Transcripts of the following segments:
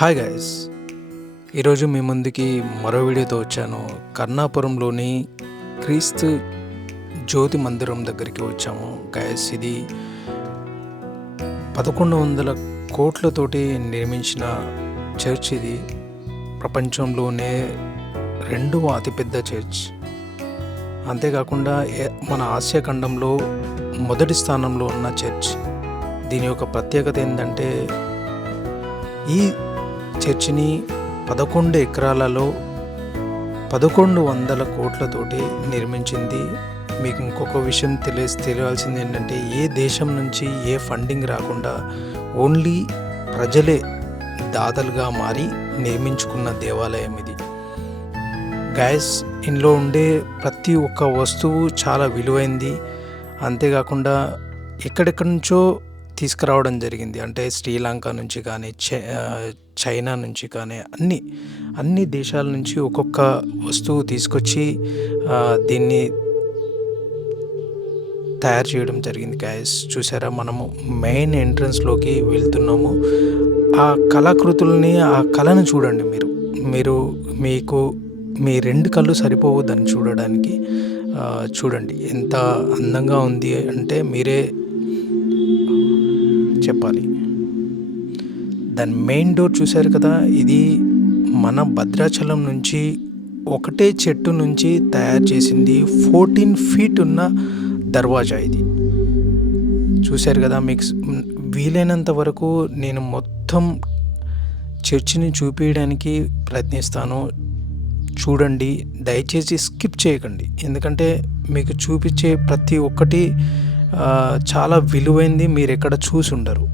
Hi guys, ఈరోజు మీ ముందుకి మరో వీడియోతో వచ్చాను. కర్ణాపురంలోని క్రీస్తు జ్యోతి మందిరం దగ్గరికి వచ్చాము గైస్. ఇది 1100 కోట్లతోటి నిర్మించిన చర్చ్. ఇది ప్రపంచంలోనే రెండవ అతిపెద్ద చర్చ్. అంతేకాకుండా మన ఆసియా ఖండంలో మొదటి స్థానంలో ఉన్న చర్చ్. దీని యొక్క ప్రత్యేకత ఏంటంటే, ఈ చర్చిని 11 ఎకరాలలో 1100 కోట్లతోటి నిర్మించింది. మీకు ఇంకొక విషయం తెలియాల్సింది ఏంటంటే, ఏ దేశం నుంచి ఏ ఫండింగ్ రాకుండా ఓన్లీ ప్రజలే దాతలుగా మారి నిర్మించుకున్న దేవాలయం ఇది గైస్. ఇందులో ఉండే ప్రతి ఒక్క వస్తువు చాలా విలువైంది. అంతేకాకుండా ఎక్కడెక్కడి నుంచో తీసుకురావడం జరిగింది. అంటే శ్రీలంక నుంచి కానీ, చైనా నుంచి కానీ, అన్ని దేశాల నుంచి ఒక్కొక్క వస్తువు తీసుకొచ్చి దీన్ని తయారు చేయడం జరిగింది గైస్. చూసారా, మనము మెయిన్ ఎంట్రన్స్లోకి వెళ్తున్నాము. ఆ కళాకృతుల్ని, ఆ కళను చూడండి. మీకు మీ 2 కళ్ళు సరిపోవు దాన్ని చూడడానికి. చూడండి ఎంత అందంగా ఉంది అంటే మీరే చెప్పాలి. దాని మెయిన్ డోర్ చూశారు కదా, ఇది మన భద్రాచలం నుంచి ఒకటే చెట్టు నుంచి తయారు చేసింది 14 ఫీట్ ఉన్న దర్వాజా ఇది. చూశారు కదా. మీకు వీలైనంత వరకు నేను మొత్తం చర్చిని చూపించడానికి ప్రయత్నిస్తాను. చూడండి, దయచేసి స్కిప్ చేయకండి. ఎందుకంటే మీకు చూపించే ప్రతి ఒక్కటి చాలా విలువైంది. మీరు ఎక్కడ చూసి ఉండరు.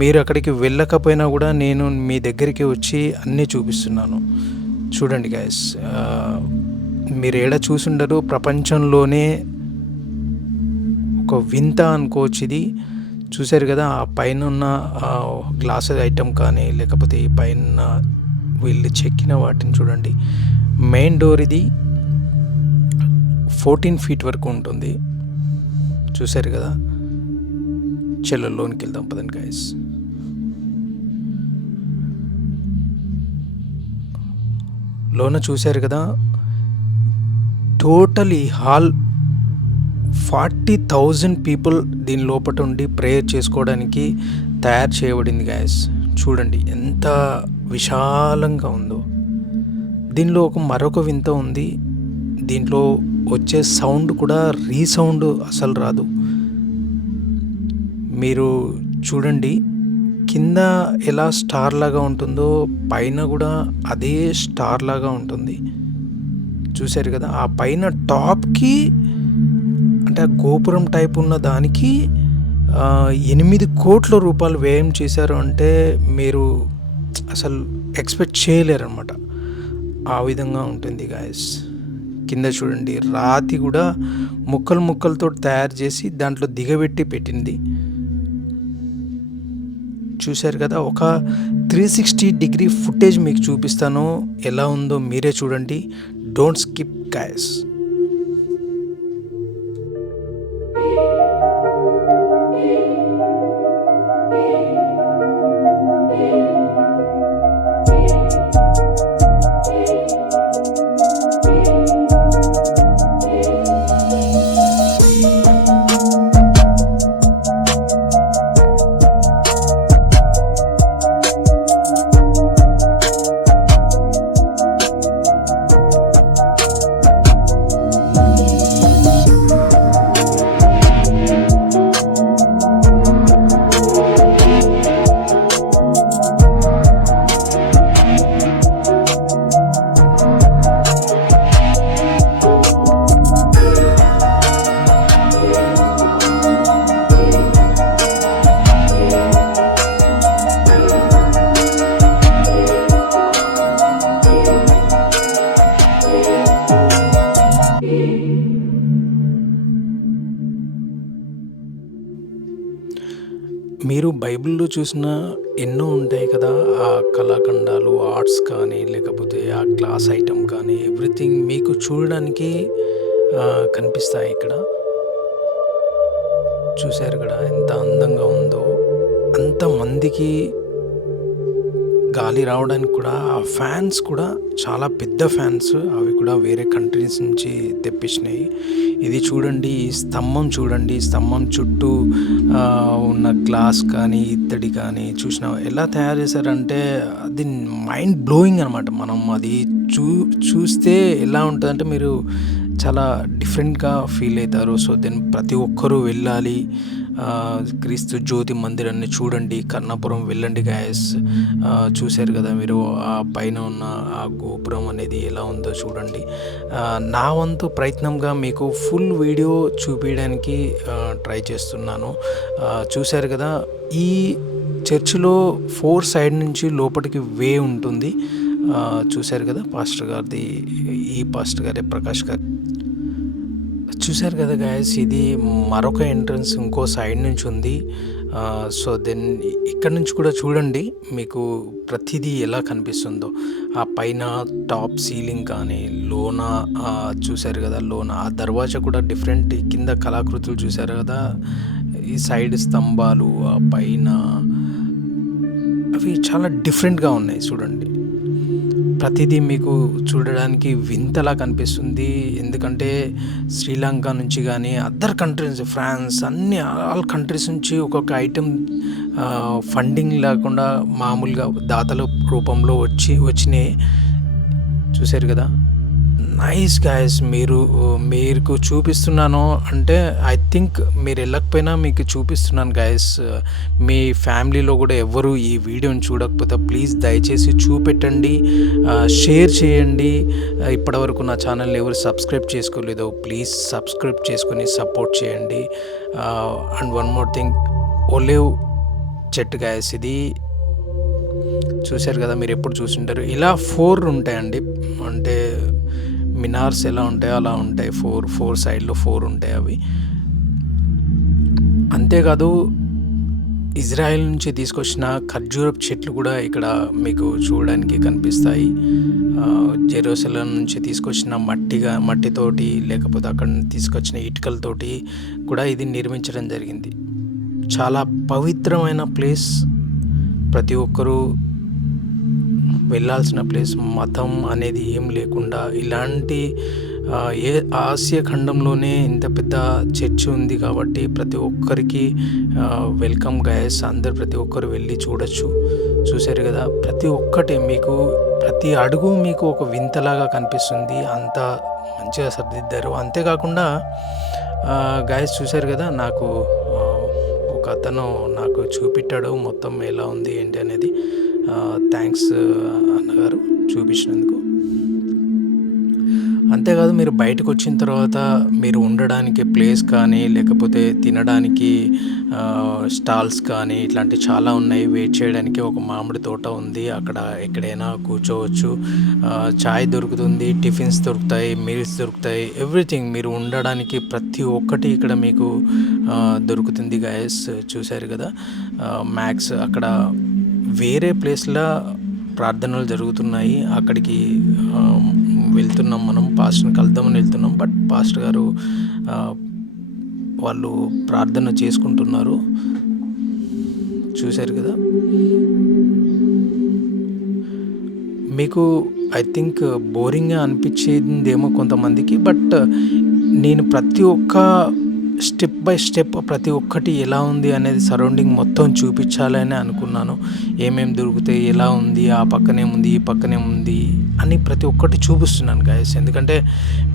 మీరు అక్కడికి వెళ్ళకపోయినా కూడా నేను మీ దగ్గరికి వచ్చి అన్నీ చూపిస్తున్నాను. చూడండి గైస్, మీరు ఏడ చూసి ఉండరు. ప్రపంచంలోనే ఒక వింత అనుకోవచ్చు ఇది. చూశారు కదా, ఆ పైన ఉన్న గ్లాస్ ఐటమ్ కానీ, లేకపోతే ఈ పైన వీళ్ళు చెక్కిన వాటిని చూడండి. మెయిన్ డోర్ ఇది 14 ఫీట్ వరకు ఉంటుంది. చూశారు కదా. లోనికి వెళ్దాం పదండి గైస్. లోన చూశారు కదా, టోటల్ ఈ హాల్ 40,000 పీపుల్ దీని లోపల ఉండి ప్రేయర్ చేసుకోవడానికి తయారు చేయబడింది గైస్. చూడండి ఎంత విశాలంగా ఉందో. దీనిలో మరొక వింత ఉంది. దీంట్లో వచ్చే సౌండ్ కూడా రీసౌండ్ అసలు రాదు. మీరు చూడండి, కింద ఎలా స్టార్ లాగా ఉంటుందో పైన కూడా అదే స్టార్ లాగా ఉంటుంది. చూశారు కదా, ఆ పైన టాప్కి అంటే ఆ గోపురం టైప్ ఉన్న దానికి 8 కోట్ల రూపాయలు వ్యయం చేశారు అంటే మీరు అసలు ఎక్స్పెక్ట్ చేయలేరు అనమాట. ఆ విధంగా ఉంటుంది గాయస్. కింద చూడండి, రాతి కూడా ముక్కలతో తయారు చేసి దాంట్లో దిగబెట్టి పెట్టింది. చూశారు కదా. ఒక 360 డిగ్రీ ఫుటేజ్ మీకు చూపిస్తాను, ఎలా ఉందో మీరే చూడండి. Don't skip guys. మీరు బైబిల్లో చూసిన ఎన్నో ఉంటాయి కదా, ఆ కళాఖండాలు, ఆర్ట్స్ కానీ, లేకపోతే ఆ గ్లాస్ ఐటమ్ కానీ, ఎవ్రీథింగ్ మీకు చూడడానికి కనిపిస్తాయి ఇక్కడ. చూశారు కదా ఎంత అందంగా ఉందో. అంతమందికి గాలి రావడానికి కూడా ఆ ఫ్యాన్స్ కూడా చాలా పెద్ద ఫ్యాన్స్, అవి కూడా వేరే కంట్రీస్ నుంచి తెప్పించినాయి. ఇది చూడండి, ఈ స్తంభం చూడండి, స్తంభం చుట్టూ ఉన్న గ్లాస్ కానీ ఇత్తడి కానీ చూసినా ఎలా తయారు చేశారంటే అది మైండ్ బ్లోయింగ్ అనమాట. మనం అది చూస్తే ఎలా ఉంటుందంటే మీరు చాలా డిఫరెంట్గా ఫీల్ అవుతారు. సో దెన్ ప్రతి ఒక్కరూ వెళ్ళాలి, క్రీస్తు జ్యోతి మందిరాన్ని చూడండి, కర్ణాపురం వెళ్ళండి గాయస్. చూశారు కదా మీరు ఆ పైన ఉన్న ఆ గోపురం అనేది ఎలా ఉందో చూడండి. నా వంతు ప్రయత్నంగా మీకు ఫుల్ వీడియో చూపించడానికి ట్రై చేస్తున్నాను. చూశారు కదా, ఈ చర్చిలో 4 సైడ్ నుంచి లోపలికి వే ఉంటుంది. చూశారు కదా పాస్టర్ గారిది, ఈ పాస్టర్ గారే ప్రకాష్ గారు. చూశారు కదా గాయస్, ఇది మరొక ఎంట్రన్స్ ఇంకో సైడ్ నుంచి ఉంది. సో దెన్ ఇక్కడ నుంచి కూడా చూడండి మీకు ప్రతిదీ ఎలా కనిపిస్తుందో. ఆ పైన టాప్ సీలింగ్ కానీ లోన చూశారు కదా, లోన ఆ దర్వాజా కూడా డిఫరెంట్. కింద కళాకృతులు చూశారు కదా, ఈ సైడ్ స్తంభాలు, ఆ పైన అవి చాలా డిఫరెంట్గా ఉన్నాయి చూడండి. ప్రతిదీ మీకు చూడడానికి వింతలా కనిపిస్తుంది. ఎందుకంటే శ్రీలంక నుంచి కానీ other countries, France, all countries నుంచి ఒక్కొక్క ఐటెం ఫండింగ్ లేకుండా మామూలుగా దాతల రూపంలో వచ్చినాయి. చూశారు కదా, నైస్ గాయస్. మీకు చూపిస్తున్నాను అంటే ఐ థింక్ మీరు వెళ్ళకపోయినా మీకు చూపిస్తున్నాను గాయస్. మీ ఫ్యామిలీలో కూడా ఎవరు ఈ వీడియోని చూడకపోతే ప్లీజ్ దయచేసి చూపెట్టండి, షేర్ చేయండి. ఇప్పటివరకు నా ఛానల్ని ఎవరు సబ్స్క్రైబ్ చేసుకోలేదో ప్లీజ్ సబ్స్క్రైబ్ చేసుకొని సపోర్ట్ చేయండి. And one more thing, olive చెట్టు గాయస్ ఇది. చూశారు కదా, మీరు ఎప్పుడు చూసుంటారు. ఇలా 4 ఉంటాయండి, అంటే మినార్స్ ఎలా ఉంటాయో అలా ఉంటాయి. 4 సైడ్లో 4 ఉంటాయి అవి. అంతేకాదు ఇజ్రాయెల్ నుంచి తీసుకొచ్చిన ఖర్జూరపు చెట్లు కూడా ఇక్కడ మీకు చూడడానికి కనిపిస్తాయి. జెరూసలేం నుంచి తీసుకొచ్చిన మట్టితోటి, లేకపోతే అక్కడ తీసుకొచ్చిన ఇటుకలతోటి కూడా ఇది నిర్మించడం జరిగింది. చాలా పవిత్రమైన ప్లేస్, ప్రతి ఒక్కరూ వెళ్ళాల్సిన ప్లేస్. మతం అనేది ఏం లేకుండా ఇలాంటి ఆసియా ఖండంలోనే ఇంత పెద్ద చర్చ్ ఉంది కాబట్టి ప్రతి ఒక్కరికి వెల్కమ్ గైస్. ప్రతి ఒక్కరు వెళ్ళి చూడొచ్చు. చూశారు కదా, ప్రతి ఒక్కటి మీకు, ప్రతి అడుగు మీకు ఒక వింతలాగా కనిపిస్తుంది. అంత మంచిగా సర్దిద్దారు. అంతేకాకుండా గైస్ చూశారు కదా, నాకు ఒక అతను నాకు చూపెట్టాడు మొత్తం ఎలా ఉంది ఏంటి అనేది. థ్యాంక్స్ అన్నగారు చూపించినందుకు. అంతేకాదు మీరు బయటకు వచ్చిన తర్వాత మీరు ఉండడానికి ప్లేస్ కానీ, లేకపోతే తినడానికి స్టాల్స్ కానీ ఇట్లాంటివి చాలా ఉన్నాయి. వెయిట్ చేయడానికి ఒక మామిడి తోట ఉంది, అక్కడ ఎక్కడైనా కూర్చోవచ్చు. చాయ్ దొరుకుతుంది, టిఫిన్స్ దొరుకుతాయి, మీల్స్ దొరుకుతాయి, ఎవ్రీథింగ్. మీరు ఉండడానికి ప్రతి ఒక్కటి ఇక్కడ మీకు దొరుకుతుంది గైస్. చూశారు కదా, మ్యాక్స్ అక్కడ వేరే ప్లేస్లో ప్రార్థనలు జరుగుతున్నాయి, అక్కడికి వెళ్తున్నాం. మనం పాస్టర్ని కలుద్దామని వెళ్తున్నాం, బట్ పాస్టర్ గారు వాళ్ళు ప్రార్థన చేసుకుంటున్నారు. చూశారు కదా, మీకు ఐ థింక్ బోరింగ్గా అనిపించేదేమో కొంతమందికి, బట్ నేను ప్రతి ఒక్క స్టెప్ బై స్టెప్ ప్రతి ఒక్కటి ఎలా ఉంది అనేది సరౌండింగ్ మొత్తం చూపించాలని అనుకున్నాను. ఏమేమి దొరుకుతాయి, ఎలా ఉంది, ఆ పక్కనే ఉంది, ఈ పక్కనే ఉంది అని ప్రతి ఒక్కటి చూపిస్తున్నాను గాయస్. ఎందుకంటే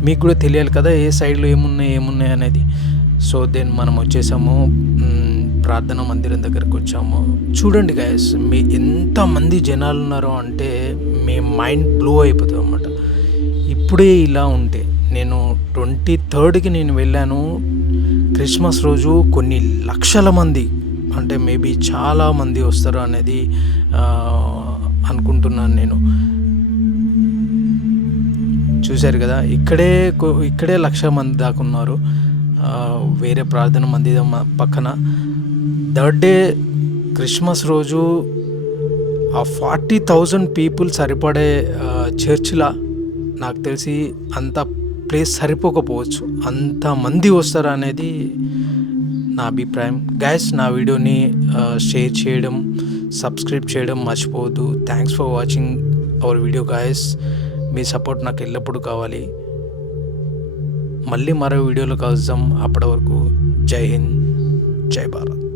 మీకు కూడా తెలియాలి కదా ఏ సైడ్లో ఏమున్నాయి అనేది. సో దెన్ మనం వచ్చేసాము, ప్రార్థన మందిరం దగ్గరకు వచ్చాము. చూడండి గాయస్, మీ ఎంతమంది జనాలు ఉన్నారో అంటే మీ మైండ్ బ్లో అయిపోతుంది అన్నమాట. ఇప్పుడే ఇలా ఉంటే, నేను 23కి నేను వెళ్ళాను, క్రిస్మస్ రోజు కొన్ని లక్షల మంది, అంటే మేబీ చాలామంది వస్తారు అనేది అనుకుంటున్నాను నేను. చూశారు కదా, ఇక్కడే 1,00,000 మంది దాకా ఉన్నారు. వేరే ప్రార్థన మందిరం పక్కన 3rd డే క్రిస్మస్ రోజు ఆ 40,000 పీపుల్ సరిపడే చర్చిలా నాకు తెలిసి అంత ప్లేస్ సరిపోకపోవచ్చు, అంతమంది వస్తారు అనేది నా అభిప్రాయం. గైస్, నా వీడియోని షేర్ చేయడం, సబ్స్క్రైబ్ చేయడం మర్చిపోవద్దు. Thanks for watching our video guys. Me support నాకు ఎల్లప్పుడూ కావాలి. మళ్ళీ మరో వీడియోలో కలుద్దాం. అప్పటి వరకు జై హింద్, జై భారత్.